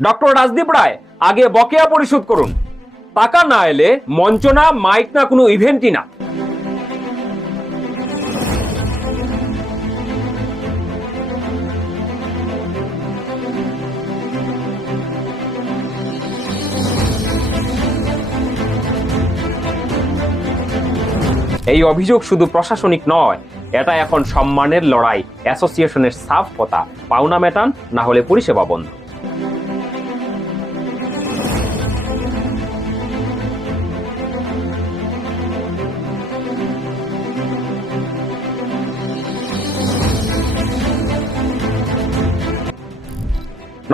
Doctor Rajdeep Roy, আগে বকেয়া পরিশোধ করুন। টাকা না এলে মঞ্চ না, মাইক না, কোনো ইভেন্টই না। এই অভিযোগ শুধু প্রশাসনিক নয়, এটা এখন সম্মানের লড়াই। অ্যাসোসিয়েশনের সাফ কথা, পাওনা মেটান, না হলে পরিষেবা বন্ধ।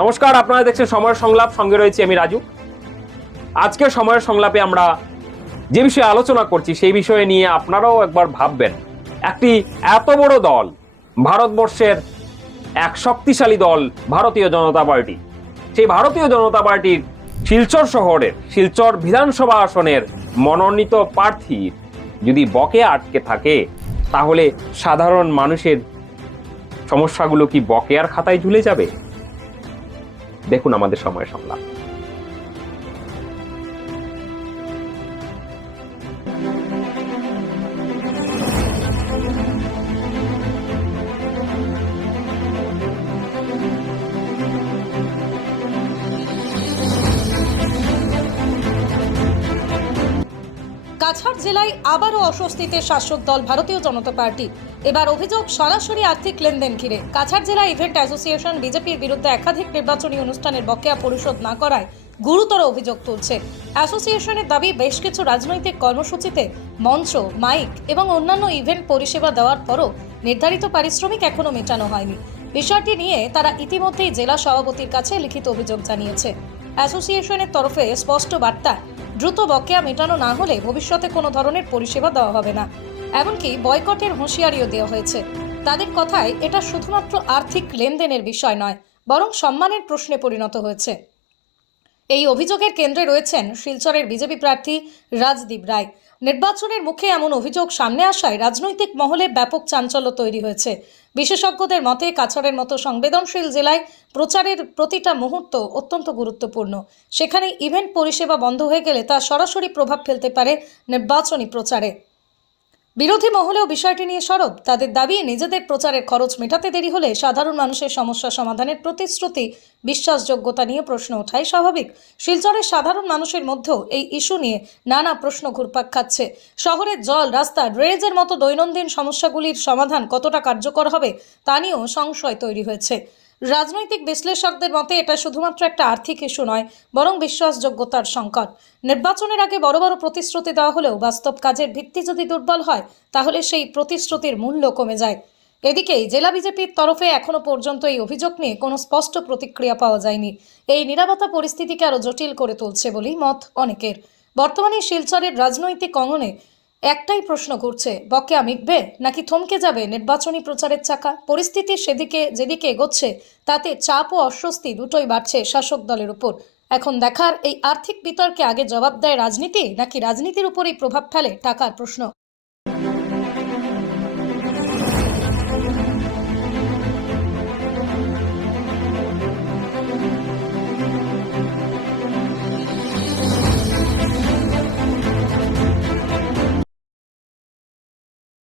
নমস্কার, আপনারা দেখছেন সময়ের সংলাপ, সঙ্গে রয়েছে আমি রাজু। আজকে সময়ের সংলাপে আমরা যে বিষয়ে আলোচনা করছি সেই বিষয়ে নিয়ে আপনারাও একবার ভাববেন। একটি এত বড় দল, ভারতবর্ষের এক শক্তিশালী দল ভারতীয় জনতা পার্টি, সেই ভারতীয় জনতা পার্টির শিলচর শহরের, শিলচর বিধানসভা আসনের মনোনীত প্রার্থী যদি বকেয়া আটকে থাকে, তাহলে সাধারণ মানুষের সমস্যাগুলো কি বকেয়ার খাতায় ঝুলে যাবে? দেখুন আমাদের সময়ের সংলাপ। কাছাড় জেলায় আবারও অস্বস্তিতে শাসক দল ভারতীয় জনতা পার্টি। এবার অভিযোগ সরাসরি আর্থিক লেনদেন ঘিরে। কাছাড় জেলা ইভেন্ট অ্যাসোসিয়েশন বিজেপির বিরুদ্ধে একাধিক নির্বাচনী অনুষ্ঠানের বকেয়া পরিশোধ না করায় গুরুতর অভিযোগ তুলছে। অ্যাসোসিয়েশনের দাবি, বেশ কিছু রাজনৈতিক কর্মসূচিতে মঞ্চ, মাইক এবং অন্যান্য ইভেন্ট পরিষেবা দেওয়ার পরও নির্ধারিত পারিশ্রমিক এখনো মেটানো হয়নি। বিষয়টি নিয়ে তারা ইতিমধ্যেই জেলা সভাপতির কাছে লিখিত অভিযোগ জানিয়েছে। অ্যাসোসিয়েশনের তরফে স্পষ্ট বার্তা, দ্রুত বকেয়া মেটানো না হলে ভবিষ্যতে কোনো ধরনের পরিষেবা দেওয়া হবে না। এমনকি বয়কটের হুঁশিয়ারিও দেওয়া হয়েছে। তাদের কথায় এটা শুধুমাত্র আর্থিক লেনদেনের বিষয় নয়, বরং সম্মানের প্রশ্নে পরিণত হয়েছে। এই অভিযোগের কেন্দ্রে রয়েছেন শিলচরের বিজেপি প্রার্থী রাজদীপ রায়। নির্বাচনের মুখে এমন অভিযোগ সামনে আসায় রাজনৈতিক মহলে ব্যাপক চাঞ্চল্য তৈরি হয়েছে। বিশেষজ্ঞদের মতে, কাছাড়ের মতো সংবেদনশীল জেলায় প্রচারের প্রতিটা মুহূর্ত অত্যন্ত গুরুত্বপূর্ণ। সেখানে ইভেন্ট পরিষেবা বন্ধ হয়ে গেলে তা সরাসরি প্রভাব ফেলতে পারে নির্বাচনী প্রচারে। বিরোধী মহলেও বিষয়টি নিয়ে সরব। তাদের দাবি, নিজেদের প্রচারের খরচ মেটাতে দেরি হলে সাধারণ মানুষের সমস্যা সমাধানের প্রতিশ্রুতি, বিশ্বাসযোগ্যতা নিয়ে প্রশ্ন ওঠাই স্বাভাবিক। শিলচরের সাধারণ মানুষের মধ্যেও এই ইস্যু নিয়ে নানা প্রশ্ন ঘুরপাক খাচ্ছে। শহরের জল, রাস্তা, ড্রেনেজের মতো দৈনন্দিন সমস্যাগুলির সমাধান কতটা কার্যকর হবে তা নিয়েও সংশয় তৈরি হয়েছে। রাজনৈতিক বিশ্লেষকদের মতে এটা শুধুমাত্র একটা আর্থিক ইস্যু নয়, বরং বিশ্বাসযোগ্যতার সংকট। নির্বাচনের আগে বড় বড় প্রতিশ্রুতি দেওয়া হলেও বাস্তব কাজের ভিত্তি যদি দুর্বল হয়, তাহলে সেই প্রতিশ্রুতির মূল্য কমে যায়। এদিকে জেলা বিজেপির তরফে এখনো পর্যন্ত এই অভিযোগ নিয়ে কোনো স্পষ্ট প্রতিক্রিয়া পাওয়া যায়নি। এই নীরবতা পরিস্থিতিকে আরো জটিল করে তুলছে বলেই মত অনেকের। বর্তমানে শিলচরের রাজনৈতিক অঙ্গনে একটাই প্রশ্ন ঘুরছে, বকেয়া মিটবে নাকি থমকে যাবে নির্বাচনী প্রচারের চাকা? পরিস্থিতি যেদিকে এগোচ্ছে, তাতে চাপ ও অস্বস্তি দুটোই বাড়ছে শাসক দলের উপর। এখন দেখার, এই আর্থিক বিতর্কে আগে জবাব দেয় রাজনীতি, নাকি রাজনীতির উপরেই প্রভাব ফেলে টাকার প্রশ্ন।